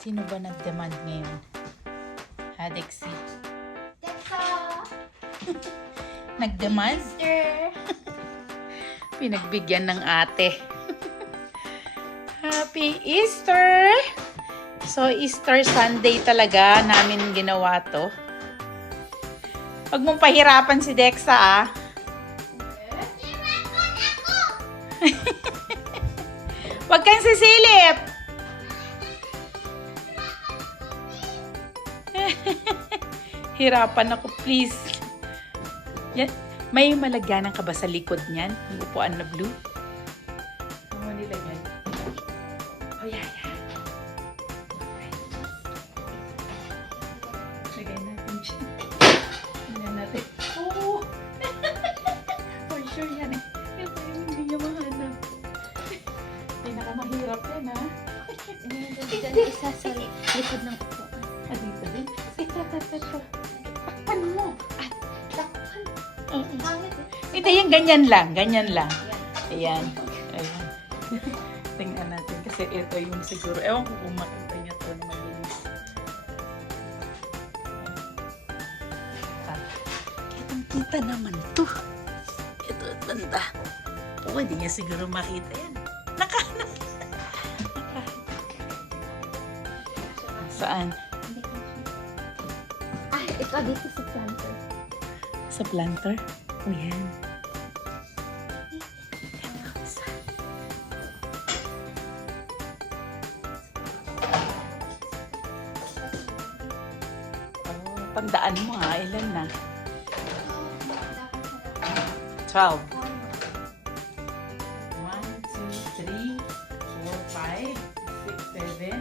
Sino ba nag-demand ngayon? Hadexy. Dexa! Nag-demand? Easter! Pinagbigyan ng ate. Happy Easter! So, Easter Sunday talaga namin ginawa to. Huwag mong pahirapan si Dexa, ah. Huwag kang sisilip! Hirapan ako, please. Yan. May malagyanan ka ba sa likod niyan? Yung upuan na blue? Ano mo nilagyan? Oh, yeah. Lagay natin siya. Tingnan natin. Oh! For sure yan eh. Yung parang hindi niya mahanap. Pinakamahirap yan, ha? Diyan isa sa likod ng upuan. Ah, dito din. Ito. Takpan mo. Takpan. Pangit eh. Ito yung ganyan lang. Ayan. Tingnan natin. Kasi ito yung siguro. Ewan ko kung makita niya ito na malinis. Kitang-kita naman to. Ito at banda. Oo, hindi niya siguro makita yan. Saan? Ito dito sa planter. Sa planter? O yan. Tandaan mo ha, ilan na? 12. 1, 2, 3, 4, 5, 6, 7.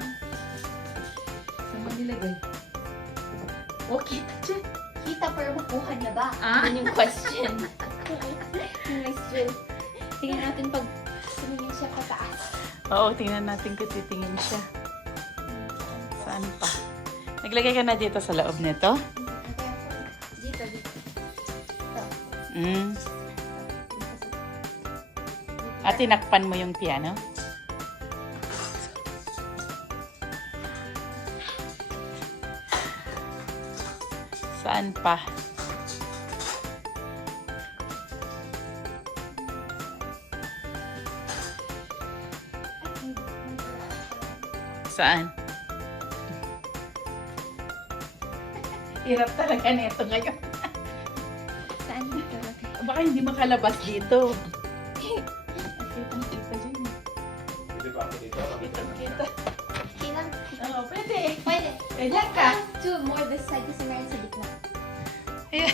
Saan mo nilagay? Okay, dyan. Kita pero makuha niya ba? Ah? Yun yung question. Yung question. Tingnan natin pag tumingin siya pataas. Oo, tingnan natin kung titingin siya. Saan pa? Naglagay ka na dito sa loob nito? Dito. Ito. At tinakpan mo yung piano? Saan pa? Saan? Hirap talaga nito ngayon. Saan dito? Baka hindi makalabas dito. Kitang-kita dyan. Pwede ba ako dito? Kitang-kita. Kinang. Oo, pwede. Pwede. Ganyan ka. To more this side kasi meron sa gitna. Ayan.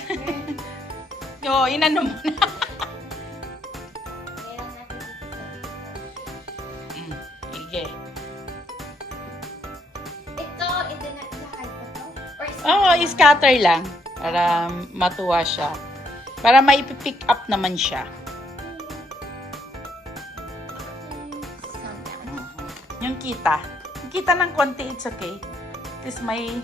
Oo, inano mo na. Meron natin dito sa gitna. Sige. Ito, ito na lahat pa to? Or Oo, scatter lang. Para matuwa siya. Para maipipick up naman siya. Yung kita. Yung kita ng konti, it's okay. This may...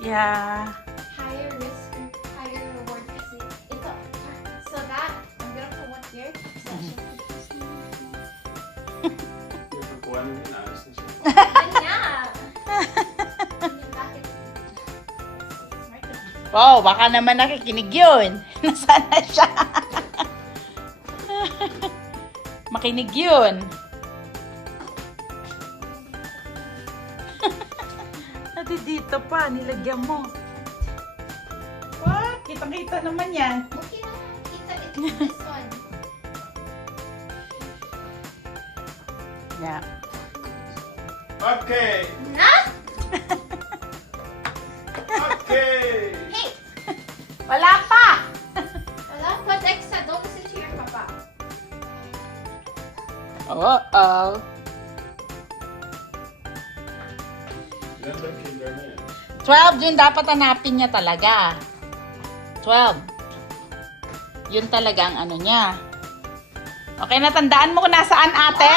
Yeah. Higher risk or higher reward kasi ito. So that, I'm gonna put one here. Yung pagkuha nyo yun, ayos na siya. Kanya! Bakit? Wow, baka naman nakikinig yun. Nasaan na siya? Makinig yun. Ate, dito pa, nilagyan mo. What? Kitang-kita naman yan. Okay na. Kita ito this one. Yeah. Okay! Na? Okay! Hey! Wala pa! Wala pa, Dexa. Don't listen to your papa. Uh-oh. Ilan ba yung kinder na yan? 12, yun dapat hanapin niya talaga. 12. Yun talaga ang ano niya. Okay, natandaan mo kung nasaan ate?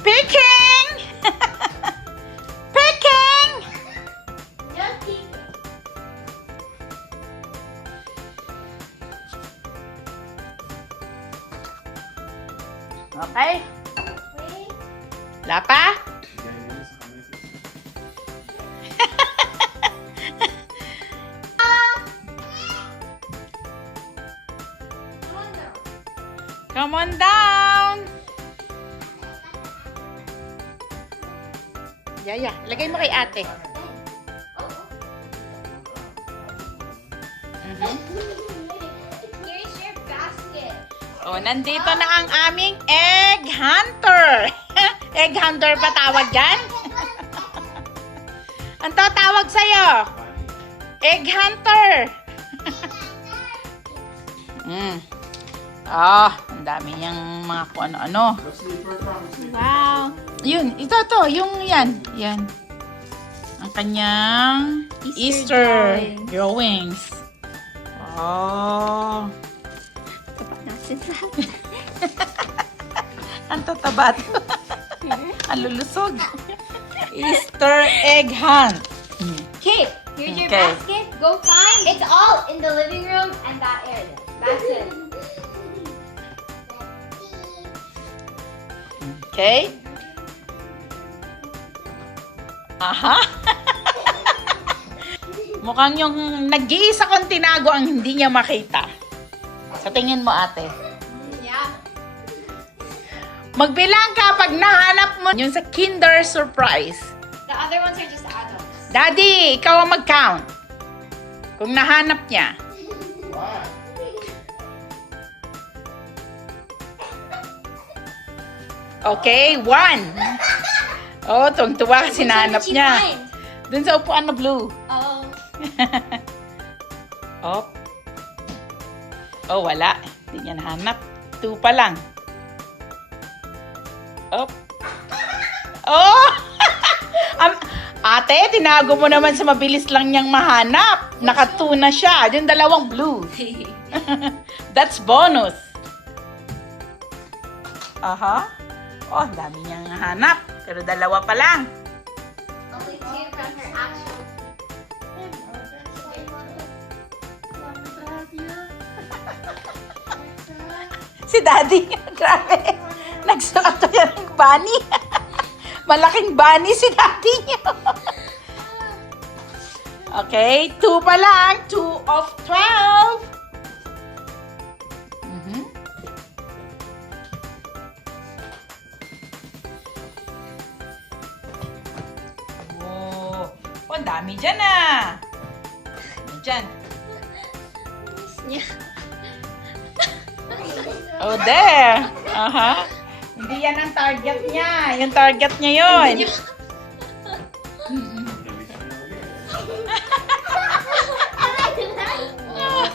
Picking! Picking! Yucky! Okay? Wait. Wala pa? Come on down. Yaya, lagay mo kay ate. Here's your basket. Oh, nandito na ang aming egg hunter. Egg hunter ba tawag dyan? Ang tatawag sa'yo? Egg hunter. Ang dami niyang mga kung ano-ano. Wow. Yun, ito to, yung yan. Yan. Ang kanyang Easter Easter drawings. Oh. Tapak natin sa... Ang tatabat. Ang lulusog. Easter egg hunt. Okay, here's your Okay. basket. Go find. It's all in the living room and that area. That's it. Okay? Aha. Mukhang yung nag-iisa kong tinago ang hindi niya makita. Sa tingin mo, ate. Yeah. Magbilang ka pag nahanap mo yung sa Kinder Surprise. The other ones are just adults. Daddy, ikaw ang mag-count. Kung nahanap niya. Okay, 1. Oh, tuwang-tuwa kasi nahanap Which one did she niya. find? Dun sa upuan na blue. Oh. Oh. Oh, wala. Hindi niya nahanap. 2 pa lang. Oh. Oh! Ate, tinago mo naman sa mabilis lang niyang mahanap. Naka-2 na siya. Yung dalawang blue. That's bonus. Aha. Oh, ang dami niyang hanap. Pero dalawa pa lang. Only two from her actual. Si Daddy, grabe. Nagsuot to yan ng bunny. Malaking bunny si Daddy niyo. Okay, 2 pa lang. 2 of 12. Mhm. Oh, ang dami dyan ah. Ano dyan? Yeah. Oh, there. Aha. Hindi yan ang target niya. Yung target niya yun. Ay! Ay! Ay! Ay!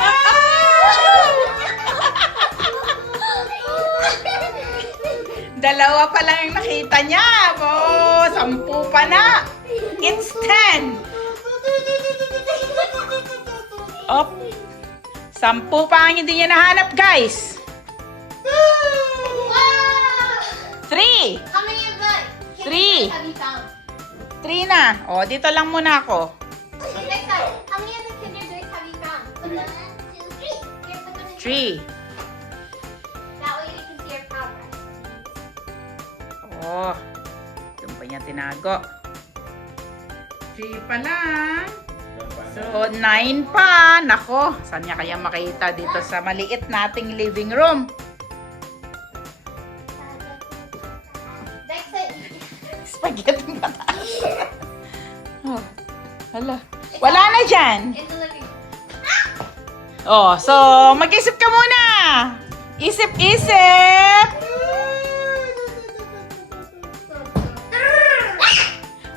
Ay! Dalawa pa lang yung nakita niya. Oh, 10 pa na. It's 10. Op. 10 pa ang hindi niya nahanap, guys. 3. How many of the Three. have you found? 3 na. O, dito lang muna ako. Okay, next time. How many of the Kinder Joys have you found? 1, 2, 3. Here, put them in. 3. That way we can see your progress. Oh, doon pa niya tinago. 3 pa lang. So, 9 pa. Nako, saan niya kaya makita dito sa maliit nating living room? Next time. Spaghetti ba tayo? Oh, hala. Wala na dyan. In the living room. Oh, so, mag-isip ka muna. Isip-isip.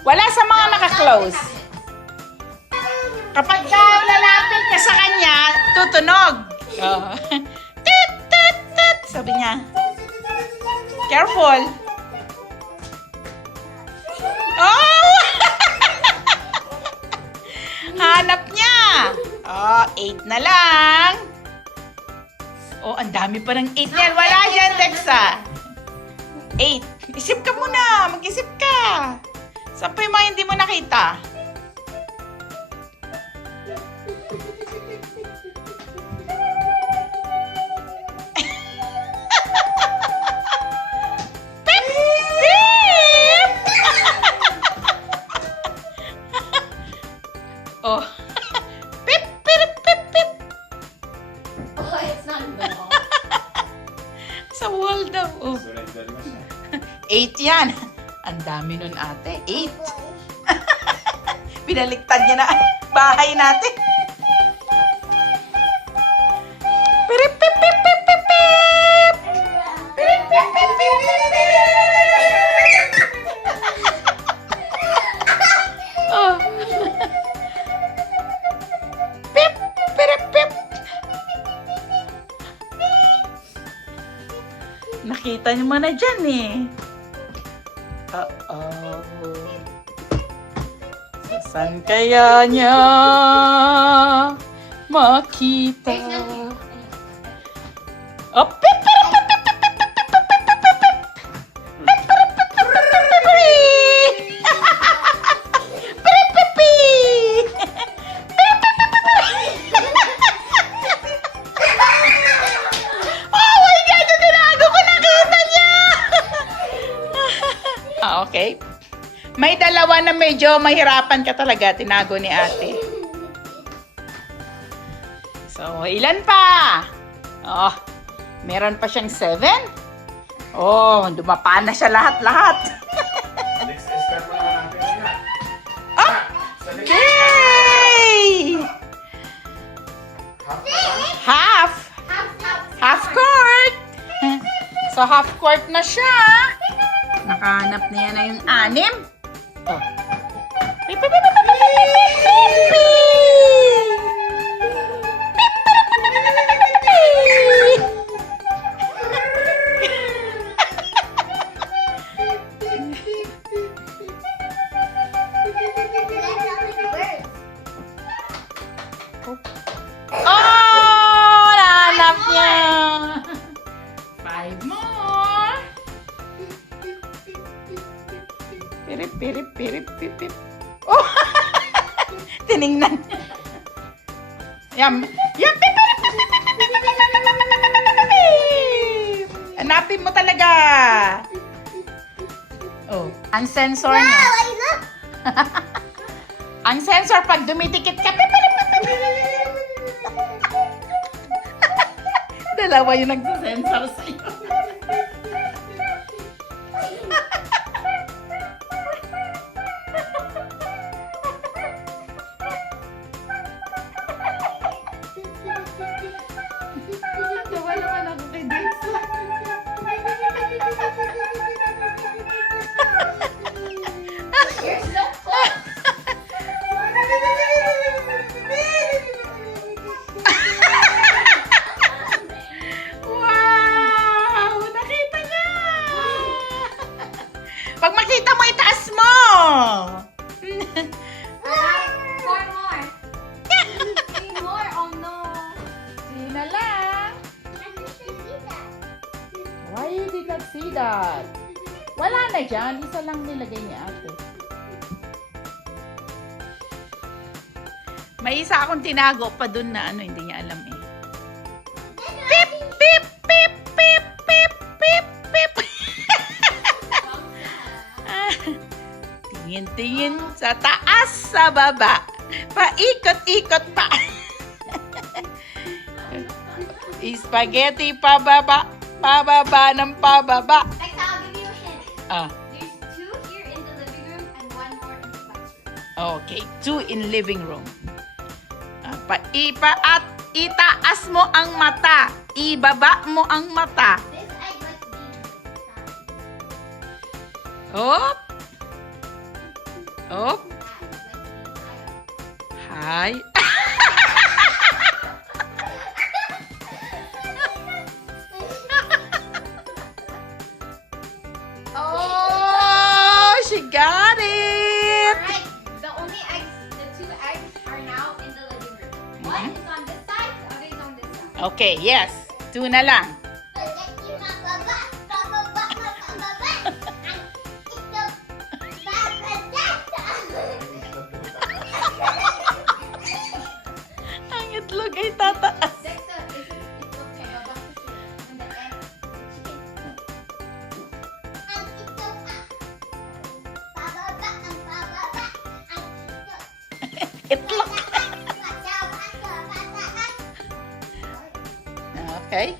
Wala sa mga naka-close. Kapag ka lalapit ka sa kanya, tutunog. Oh. Tut, tut, tut, sabi niya. Careful. Oh! Hanap niya. Oh, 8 na lang. Oh, ang dami pa ng 8 niyan. Wala dyan, Dexa. 8. Isip ka muna. Mag-isip ka. Saan pa yung mga hindi mo nakita? Pip! Pip! Oh. Pip! Pip! Pip! It's not in the wall. Sa wall daw. Oh. Surrender na siya. 8 yan. Ang dami nun ate. 8. Pinaliktad niya na bahay natin. Pirip, pip, pip, pip, pip, pip. Pirip, pip, pip, pip, pip, pip. Oh. Pip, pirip, pip. Nakita niyo mo na dyan eh. Uh-oh. Saan kaya niya makita? There's nothing. Oh, pip, pip, pip, pip, pip, pip, pip, pip, pip, pip, pip, pip. Pip, pip, pip, pip, pip, pip, pip, pip. Pip, pip, pip. Pip, pip, pip, pip, pip. Oh my God! Yung tinago ko, nakita niya! Okay. May dalawa na medyo mahirapan ka talaga, tinago ni ate. So, ilan pa? Oh, meron pa siyang 7. Oh, dumapa na siya lahat-lahat. Next step mo naman natin na. Ah! Sa next Yay! half na lang. Half! Half court! So, half court na siya. Nakahanap niya na yung 6. Oh. Pip, pip, pip, pip, pip, pip, pip, pip. Oh, nahanap niya. 5 more. Pirip, pirip, pirip, pirip, pirip. Oh! Tiningnan. Yam. Yam. Pip, pirip, pip, pip, pip, pip, pip, pip, pip, pip, pip, pip, pip. Hanapin mo talaga. Oh, ang sensor niya. Ang sensor pag dumidikit ka. Pip, pirip, pip, pip, pip. Dalawa yung nagsasensor sa'yo. Tawa naman ako kay Dixie. You're so close. Wow! Nakita niya! Pag makita mo, itaas mo! 4 more. 3 more. Oh no. Sina lang. Why you did not see that? Wala na dyan. Isa lang nilagay ni ate. May isa akong tinago pa dun na ano, hindi niya alam eh. Pip, pip, pip, pip, pip, pip, pip. Ah, tingin-tingin sa taas, sa baba. Paikot-ikot pa. Spaghetti pababa, pababa ng pababa. Next, I'll give you a hint. Ah, There's 2 here in the living room and 1 more in the classroom. okay. 2 in living room. Ah, paipa at itaas mo ang mata. Ibaba mo ang mata. This egg must be Op. Op. that. Hi. Oh, she got it. Alright, the only eggs, the 2 eggs are now in the living room. One is on this side, the other is on this side. Okay, yes. 2 na lang. Ang itlog ay tataas. Dexter, it looks pababa kasi when the egg chicken. Itlog. Okay?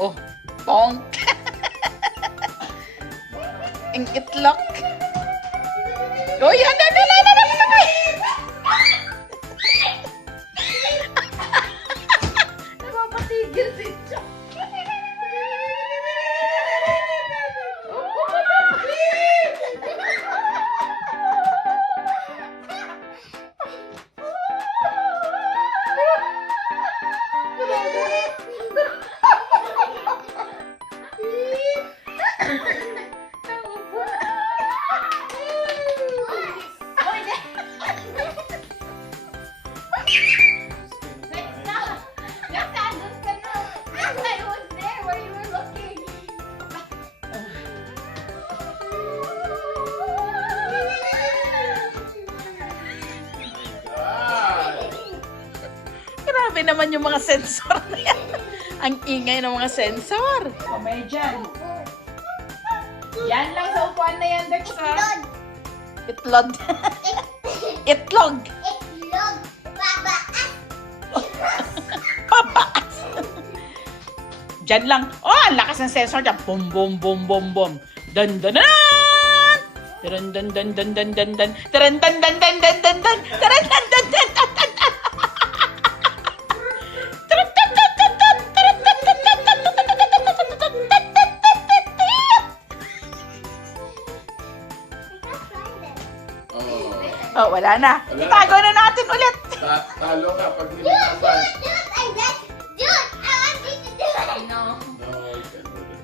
Oh, bonk. Ang itlog. Oh, yan, Napapatigil si Chuck. Grabe naman yung mga sensor na yan. Ang ingay ng mga sensor. O, may dyan. Yan lang sa upuan na yan, Dex, ha? Itlog. Itlog. Papaas. Dyan lang. Oh, ang lakas ng sensor dyan. Bum, bum, bum, bum, bum. Dun, dun, dun! Dun, dun, dun, dun, dun, dun, dun. Dun, dun, dun, dun, dun, dun, dun. Dun, dun, dun, dun, dun, dun. Oh, wala na. Itago na natin ulit. Talo ka pag hindi naman. I know. No, you can do this.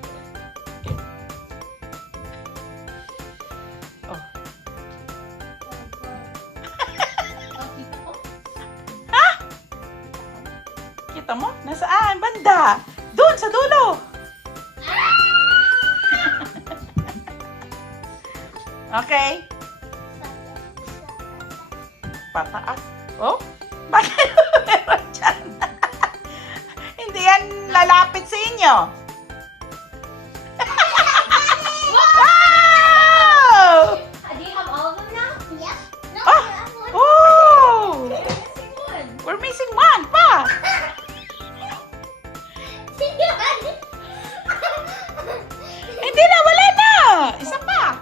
Oh. Kita mo? Nasaan? Banda. Doon, sa dulo. Okay. Pataas. Oh? Bakit meron dyan? Hindi yan lalapit sa inyo. Wow! Do you have all of them now? Yep. No, Oh! I have one. Oh! Missing one. We're missing one pa. Hindi na, wala na. Isa pa.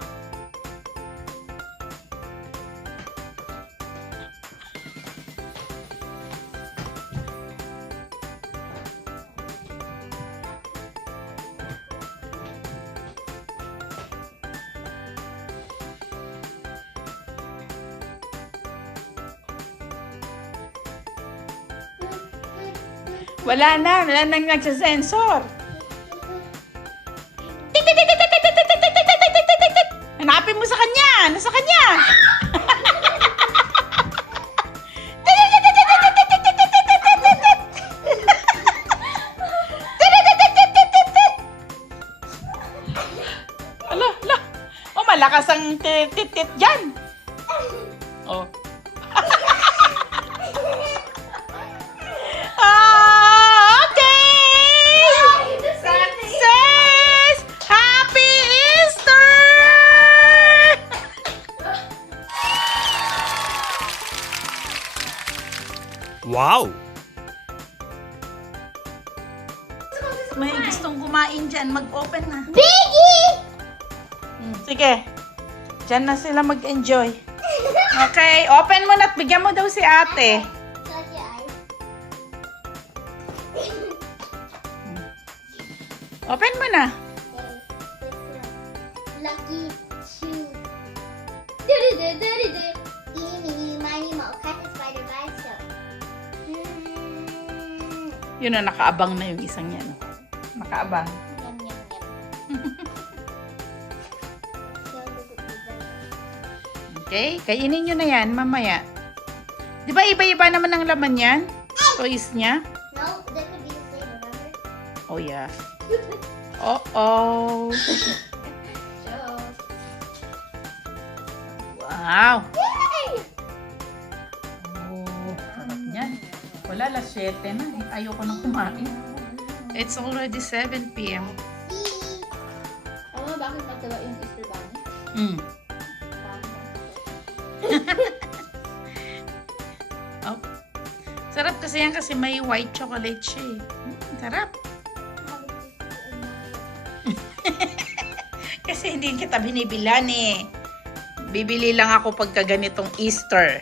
Wala na nang nagsasensor. Hanapin mo sa kanya. Nasa kanya. Ala, ala. Oh, malakas ang tit-tit dyan. Oh. Success! Happy Easter! Wow! May gustong kumain dyan, mag-open na. Biggie! Sige. Dyan na sila mag-enjoy. Okay, open mo na at bigyan mo daw si ate. Close your eyes. Open mo na. Lucky shoes. Do-do-do-do-do-do. Eeny, meeny, miny, moe. Catch a spider by its toe. Yun na, nakaabang na yung isang yan. Nakaabang. Yum, yum, yum. Okay, kainin nyo na yan mamaya. Di ba iba-iba naman ang laman yan? Toys niya? No, that could be the same, remember? Oh yeah. Oh-oh. Show. Wow. Yay! Oh, sarap niyan. Wala, alas 7 na. Ayoko na kumain. It's already 7 p.m. See? Alam mo bakit mataba yung Easter Bunny? Mm. Oh. Sarap kasi yan kasi may white chocolate siya eh. Sarap. kasi hindi kita binibilan eh. Bibili lang ako pagka ganitong Easter.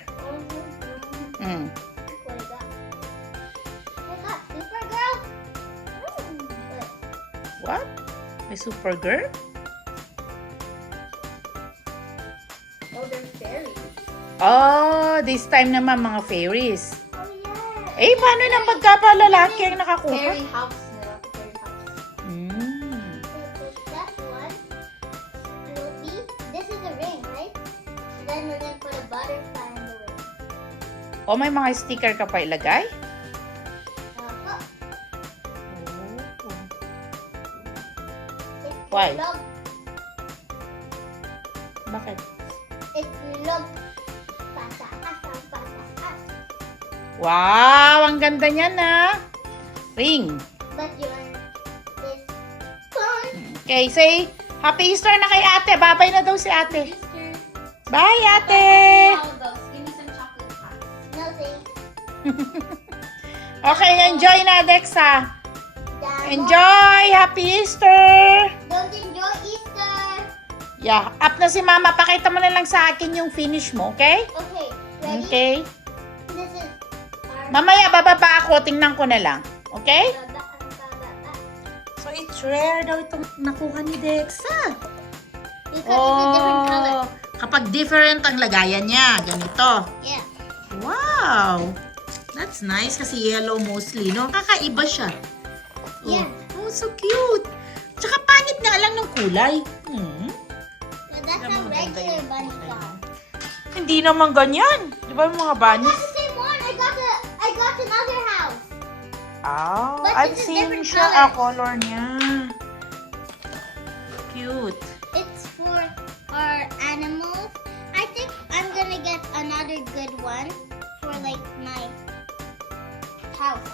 Mm. What is that? I got Supergirl. What? May Supergirl? Oh, they're fairies. Oh, this time naman mga fairies. Oh, yeah. Eh, paano nang pagkapalalaki ang nakakuha? Fairy house. No, fairy house. Mm. That one will be. This is a ring, right? And then we're gonna put a butterfly in the ring. O, may mga sticker ka pa ilagay? Uh-huh. It's Why? love. Bakit? It's love. Pataas. Wow, ang ganda niyan na. Ring. But you're this fun. Okay, say Happy Easter na kay ate. Babay na daw si ate. Easter. Bye, ate. How it goes. Give me some chocolate pie. No thanks. Okay, enjoy na, Dexa. Damo. Enjoy. Happy Easter. Don't enjoy Easter. Yeah, up na si Mama. Pakita mo na lang sa akin yung finish mo, okay? Okay, ready? Okay. This is our Mamaya, bababa ako. Tingnan ko na lang. Okay? baba. So, it's rare daw itong nakuha ni Dexa. Because it's a different color. Oh, kapag different ang lagayan niya. Ganito. Yeah. Wow! That's nice kasi yellow mostly, no? Kakaiba siya. Yeah. Oh, so cute! Tsaka pangit nga lang ng kulay. Hmm. But that's a regular bunny flower. Hindi naman ganyan. Di ba yung mga That's bunnies? the same one. I got another house. Ah, But I've it's a seen different siya. color. Color niya. Cute. It's for our animals. I think I'm gonna get another good one for like my house.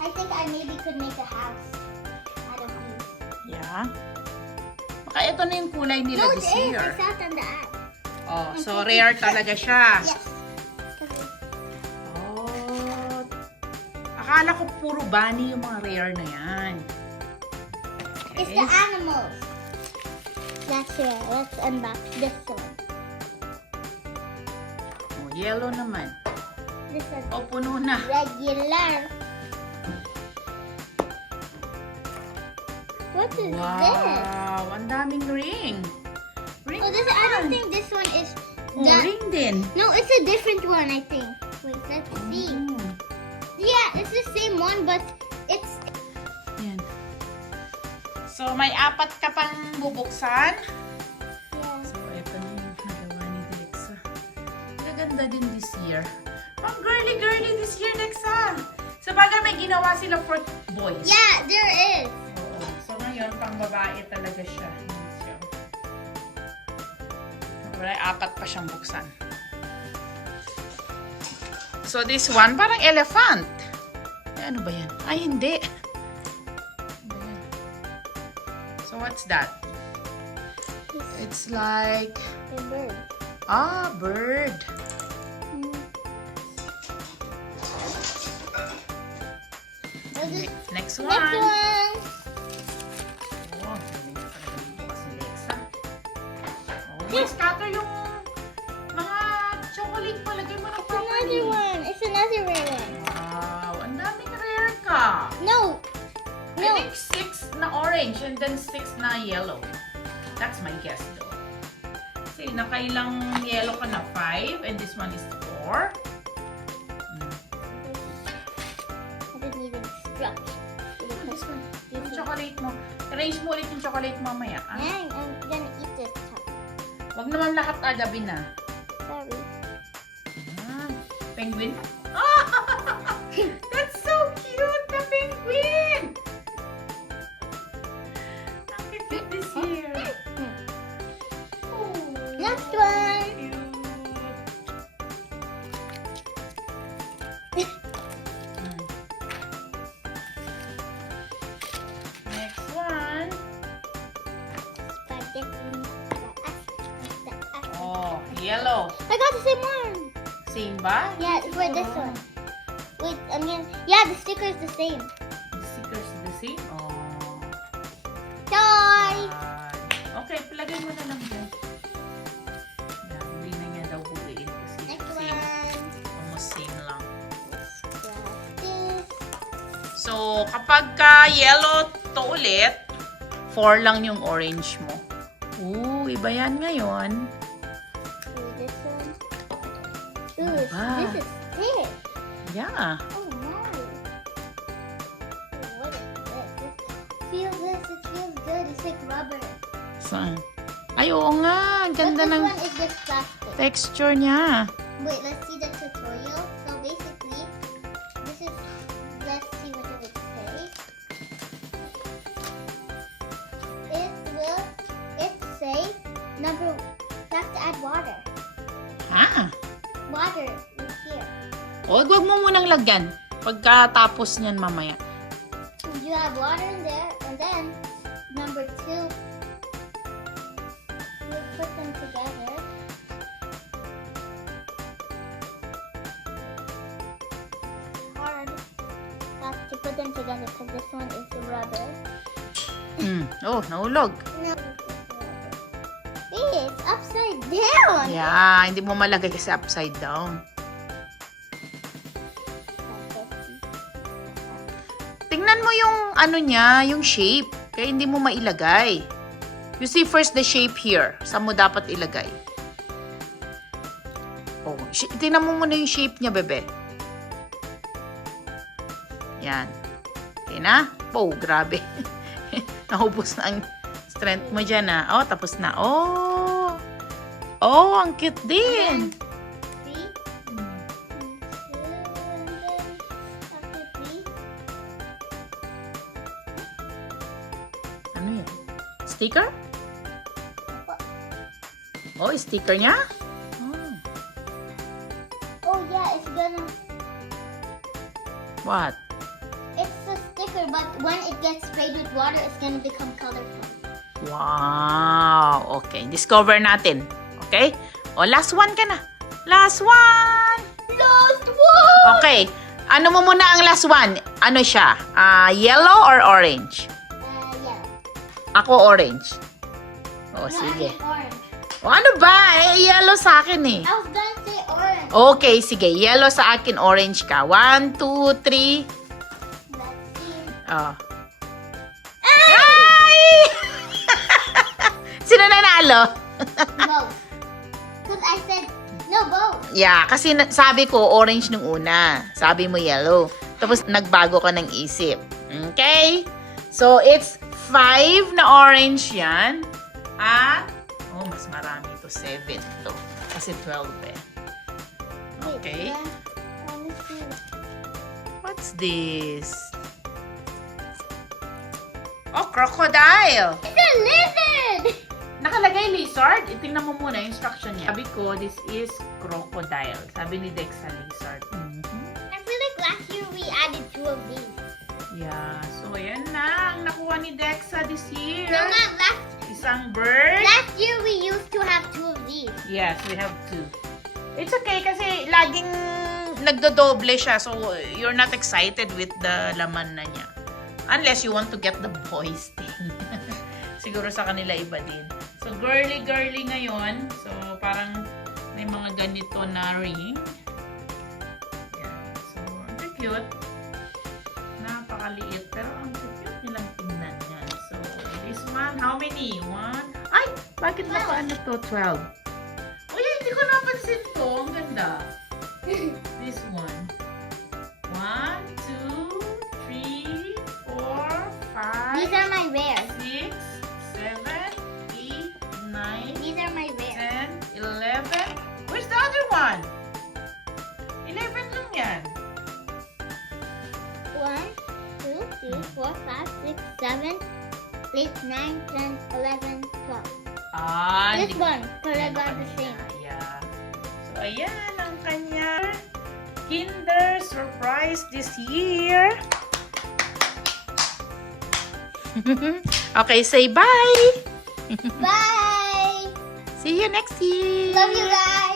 I think I maybe could make a house out of these. Yeah. Baka ito na yung kulay nila No, it this is. year. I saw it on the app. Oh, so rare talaga siya. Yes. Oh. Akala ko puro bunny yung mga rare na yan. It's the animals. That's it. Let's unbox this one. Oh, yellow naman. This is Oh, puno na. regular. What is this? Wow, ang daming ring. Ring Oh, this. I don't think this one is. Oh, ring din. No, it's a different one. I think. Wait, let's see. Mm. Yeah, it's the same one, but it's. Yan. So, may 4 ka pang bubuksan. Yeah. So, ito na yung nagawa ni Dexa. Maganda din this year. Pang girly-girly this year, Dexa. Sa bagay, may ginawa sila for boys. Yeah, there is. Oo. So, ngayon, pang babae talaga siya. Yan siya. Wala, 4 pa siyang buksan. So, this one, parang elephant. Eh, ano ba yan? Ay, hindi. Ano ba yan? So, what's that? It's like, A bird. bird. Next one. Next one. Oh, galing na talaga bukas ni Dexa. Oh, may scatter yung mga chocolate pa. Lagay mo na It's properly. another one. It's another rare one. Wow, ang daming rare ka. No. I No. think 6 na orange and then 6 na yellow. That's my guess though. Kasi nakailang yellow ka na 5 and this one is 4. I didn't even struck. This one. Yung chocolate mo. Arrange mo ulit yung chocolate mamaya. Ah? Yeah, I'm gonna eat this top. Wag naman lahat agabin na. Sorry. Ah, penguin? Ah! That's so cute! The penguin! Ang cute this year. Oh, Next one. cute. Next one. Spaghetti. Oh, yellow. I got the same one. Same ba? Yeah, for this one. Wait, I'm gonna. Yeah, the sticker is the same. The stickers the same? Oh. Toy. Nice. lagay mo na lang dyan. Yan, hindi na niya daw huliin kasi Next same, one. almost same lang. Grab this. So, kapag ka yellow to ulit, 4 lang yung orange mo. Ooh, iba yan ngayon. Do this one. Ooh, Wow. this is thick. Yeah. Oh my. Oh, what is this? Feel this. It feels good. It's like rubber. Saan? Ay, oo nga. Ang But ganda this ng one is just plastic. texture niya. Wait, let's see the tutorial. So basically, this is, let's see what it would say. It say, you have to add water. Ha? Water is here. O, wag mo munang lagyan. Pagkatapos niyan mamaya. You have water in there, and then, number 2, you put them together. Hard. Have to put them together because this one is the rubber. Oh, nahulog. No. Hey, it's upside down. Yeah, hindi mo malagay kasi upside down. Tingnan mo yung ano niya, yung shape. Kaya hindi mo mailagay. You see first the shape here. Saan mo dapat ilagay? Oh, tingnan mo muna yung shape niya, bebe. Yan. Okay na? Oh, grabe. Naubos na ang strength mo dyan, ah. Oh, tapos na. Oh! Oh, ang cute din. 3, 2, and then after 3. Ano yan? Sticker? Oh, sticker niya? Oh. Oh yeah, it's gonna. What? It's a sticker, but when it gets sprayed with water, it's gonna become colorful. Wow! Okay, discover natin. Okay? O, last one ka na. Last one! Last one. Okay. Ano mo muna ang last one? Ano siya? Yellow or orange? Yeah. Ako orange. O, No, sige. I mean orange. O, ano ba? Yellow sa akin eh. I was gonna say orange. Okay, sige. Yellow sa akin, orange ka. 1, 2, 3. Let's see. Oh. Ay! Sino nanalo? Both. Because I said no both. Yeah, kasi sabi ko orange nung una. Sabi mo yellow. Tapos nagbago ka ng isip. Okay? So, it's 5 na orange yan. At, oh, mas marami to. 7 to. Kasi 12 eh. Okay. Wait, let me see. What's this? Oh, crocodile! It's a lizard. Nakalagay lizard. Itingnan mo muna yung instruction niya. Sabi ko, this is crocodile. Sabi ni Dexa, lizard. I feel like last year we added 2 of these. Yeah. So, ayan na. Ang nakuha ni Dexa this year. No, not last. Isang bird. Last year we used to have 2 of these. Yes, we have 2. It's okay kasi laging nagdodoble siya. So, you're not excited with the laman na niya. Unless you want to get the boys thing. Siguro sa kanila iba din. So, girly-girly ngayon. So, parang may mga ganito na ring. Yan. So, ang cute. Napakaliit. Pero ang cute nilang tingnan yan. So, this one, how many? 1? Ay! Bakit na pa ano to? 12. Uy, hindi ko napansin to. Ang ganda. This one. 1, 2, 3, 4, 5, These are my rare. 6, 7, 8, 9, These are my rare. 10, 11. Where's the other one? 11 lang yan. 1, 2, 3, 4, 5, 6, 7, 8, 9, 10, 11, 12. Ah, This hindi- one, because I Yan got ang the same. Yeah. So, ayan ang kanya Kinder Surprise this year. Okay, say bye. Bye! See you next year. Love you guys!